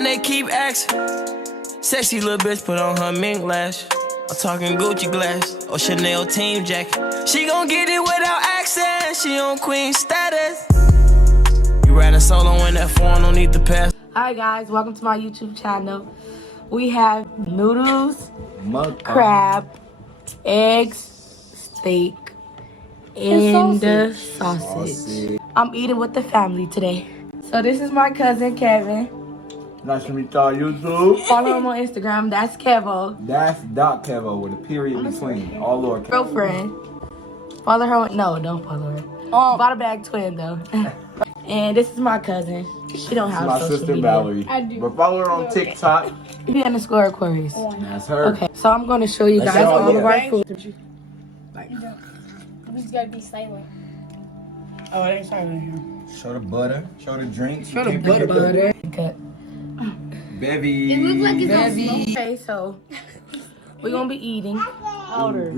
They keep asking, sexy little bitch put on her mink lash. I'm talking Gucci glass or Chanel team jacket. She gon' get it without accent. She on queen status. You riding solo in that phone, don't need the pass. Hi guys, welcome to my YouTube channel. We have noodles, crab, eggs, steak, and sausage. I'm eating with the family today. So this is my cousin Kevin. Nice to meet y'all, YouTube. Follow him on Instagram. That's Kevo. That's Kevo with a period between. All lowercase. Girlfriend. Follow her. No, don't follow her. Bada bag twin though. And this is my cousin. She don't have my social sister media. Valerie. I do. But follow her on TikTok. _ Aquarius. That's her. Okay, so I'm going to show you guys all of our food. We just gotta be silent. Oh, it ain't silent here. Show the butter. Show the drinks. Show the butter. Cut. Bevy. It looks like it's on smoke. Okay, so we're gonna be eating powder.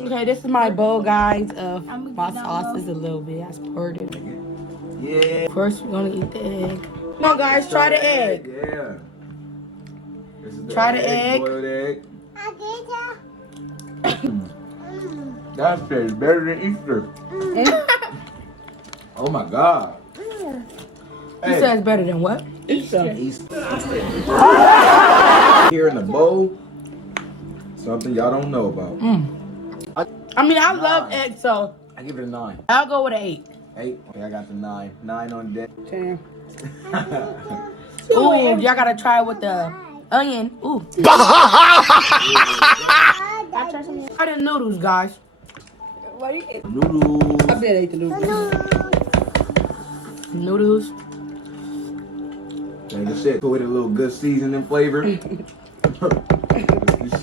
Okay, this is my bowl, guys, of my sauces a little bit. I poured it. Yeah. First, we're gonna eat the egg. Come on, guys, try the egg. Yeah. This is Try the egg. Boiled egg. That tastes better than Easter. Oh my God. You said it's better than what? Easter. Here in the bowl, something y'all don't know about. I mean, I love egg, so I give it a 9. I'll go with an 8. 8. Okay, I got the 9. 9 on deck. 10. Ooh, y'all gotta try it with the onion. Ooh. Try the noodles, guys. Noodles. I bet I ate the noodles. Noodles. And the shit with a little good seasoning flavor. The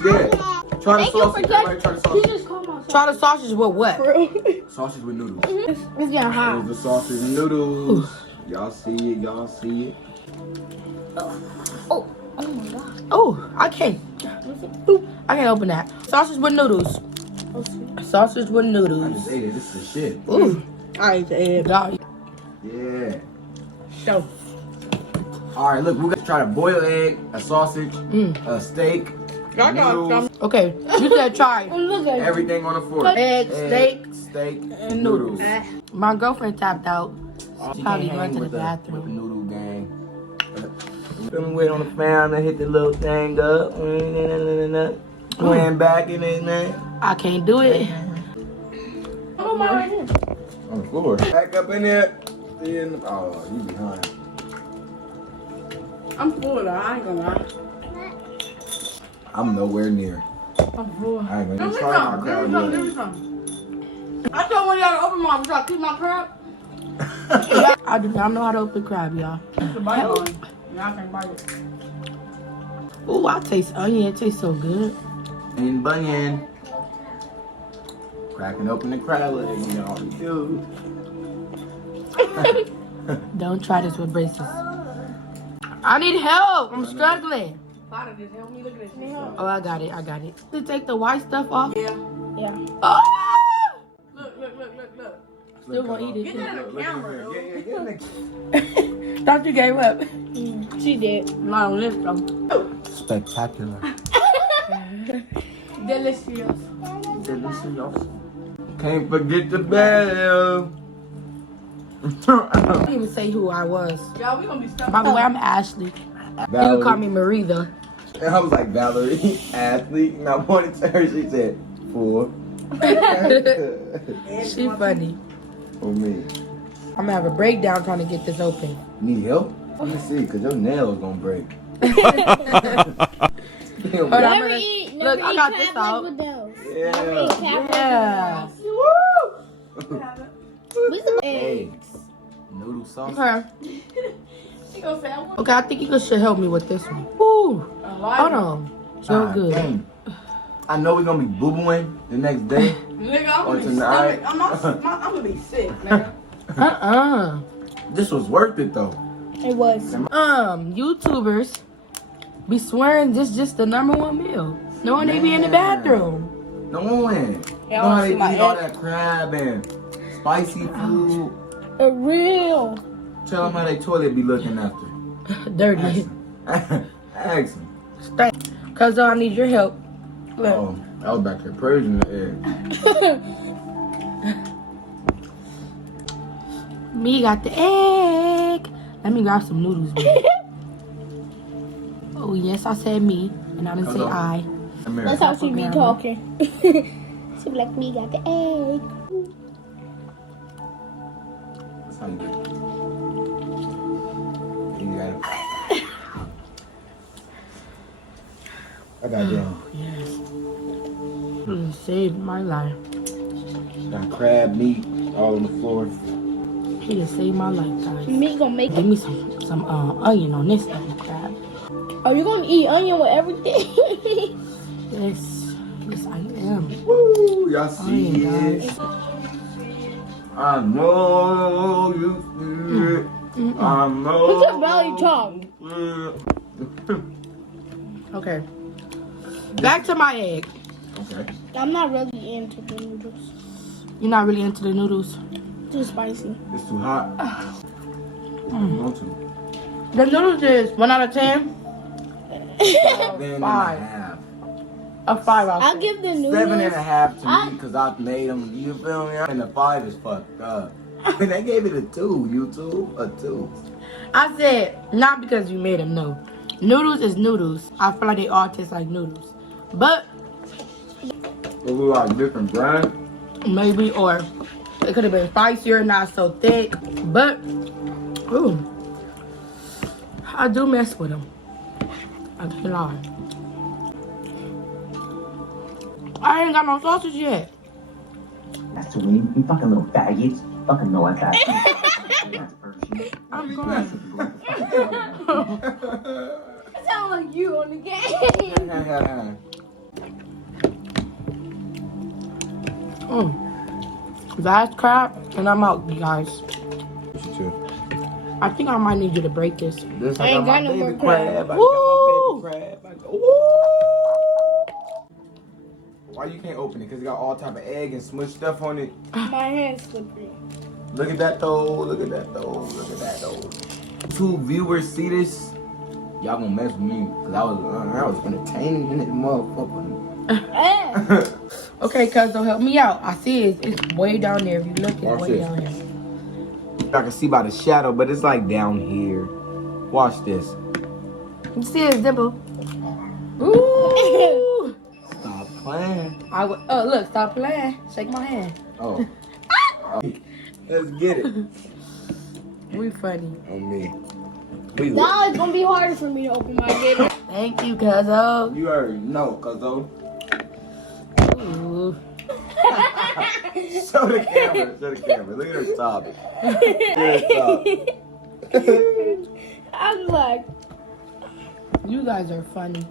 shit. Try the sausage. Everybody try the sausage. Try the sausage with what? Sausage with noodles. It's getting hot. There's the sausage and noodles. Y'all see it. Y'all see it. Oh my God. Oh, I can't open that. Sausage with noodles. Sausage with I noodles. just ate it. This is the shit. Ooh. I ate the egg, dog. Yeah. Show. All right, look, we got to try a boiled egg, a sausage, a steak, noodles, Okay, you said try Look at it. everything on the fork. egg, steak, steak, and noodles. My girlfriend tapped out. She Probably can't going hang to the with bathroom. With the noodle gang. Feel me, wait on the fan and hit the little thing up. Going back in it, man. I can't do it. On the floor. Back up in there. Oh, you behind. I'm full, though. I ain't gonna lie. I'm nowhere near. I'm full. I ain't gonna try my crowd yet. I told one of y'all to open my try to keep my crab. I do not know how to open crab, y'all. Ooh, I taste onion. It tastes so good. And bunion. Cracking open the crab leg, you know what you do. Don't try this with braces. I need help. I'm struggling. Oh, I got it. To take the white stuff off? Yeah. Oh! Look. Still gonna eat it. Get that on the camera. Thought you gave up. She did. No, lift them. Spectacular. Delicious. Can't forget the bell. I didn't even say who I was. Y'all, we gonna be stuck. By the way, I'm Ashley. You can call me Marie though. And I was like, Valerie, athlete. And I pointed to her, she said, 4. She funny. For me. I'm gonna have a breakdown trying to get this open. Need help? Let me see, because your nail's gonna break. Hold on, Never eat. Never look, I eat got this crab out. legs with those. Yeah. Never eat crab Yeah. with some eggs. Eggs. Noodle sauce. Okay. Okay, I think you should help me with this one. Ooh. Hold on. So Ah, good. dang. I know we're gonna be boo-booing the next day. Or tonight. I'm gonna be sick, man. This was worth it though. It was. YouTubers be swearing this just the #1 meal. No one they be in the bathroom. No one. Yeah, I No, wanna they see my eat all egg. that crab and spicy food. A real. Tell them how they toilet be looking after. Dirty. Ask him. Stay. Cause I need your help. Look. Oh, I was back there praising the egg. Me got the egg. Let me grab some noodles. Baby. Oh yes, I said me, and I didn't say I. That's how she be talking. She be like, me got the egg. That's how you do it. You got it. I got you. Yes. You saved my life. Got crab meat all on the floor. He just saved my life, guys. Me gonna make Give it. me some onion on this other crab. Are you gonna eat onion with everything? Yes, yes I am. Woo! Y'all see Onion, it? guys. I know you see it. I know. What's your belly talk? Okay. Back to my egg. Okay. I'm not really into the noodles. You're not really into the noodles. Too spicy. It's too hot. Want to. The noodles is 1 out of 10. 7.5. A 5 out I'll of 10. give the noodles. 7.5 to me because I made them. You feel me? And the 5 is fucked up. And they gave it a 2. YouTube a 2. I said, not because you made them, no. Noodles is noodles. I feel like they all taste like noodles. But But we like different brand. maybe, or it could have been spicier, not so thick. But, ooh, I do mess with them. I can't lie. I ain't got no sausage yet. That's what you fucking little faggots. Fucking know what that is. I'm crying. That sound like you on the game. Last crab, and I'm out, you guys. You too. I think I might need you to break this. This I ain't got no more crab. I Woo! got my baby crab. Woo! Why you can't open it? Because it got all type of egg and smushed stuff on it. My hand's slippery. Look at that though. Look at that though. Look at that though. 2 viewers see this. Y'all gonna mess with me. Because I was entertaining in this motherfucker. Okay, cuz, don't help me out. I see it's way down there. If you look, it's Watch way this. down here. I can see by the shadow, but it's like down here. Watch this. You see his dimple? Ooh! Stop playing. Oh, look, stop playing. Shake my hand. Oh. Let's get it. We funny. On me. We Now it's gonna be harder for me to open my gate. Thank you, cuzzo. You already know, cuzzo. Ooh. Show the camera. Show the camera. Look at her top. Look at her top. I'm like, You guys are funny.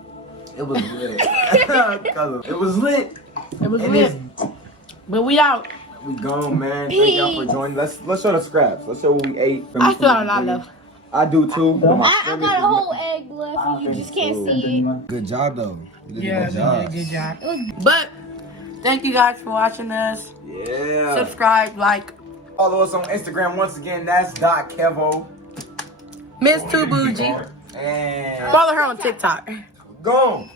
It was lit. Cuzzo. It was lit. It was And lit. it's- But we out. We gone, man. Thank y'all for joining. Let's show the scraps. Let's show what we ate. I still got a lot left. I do too. I got a whole egg left and you just can't see it. Good job though. You did a good you job. did a good job. But thank you guys for watching us. Yeah. Subscribe, like. Follow us on Instagram once again. That's .kevo. Miss Too Bougie. And Follow her on TikTok. gone.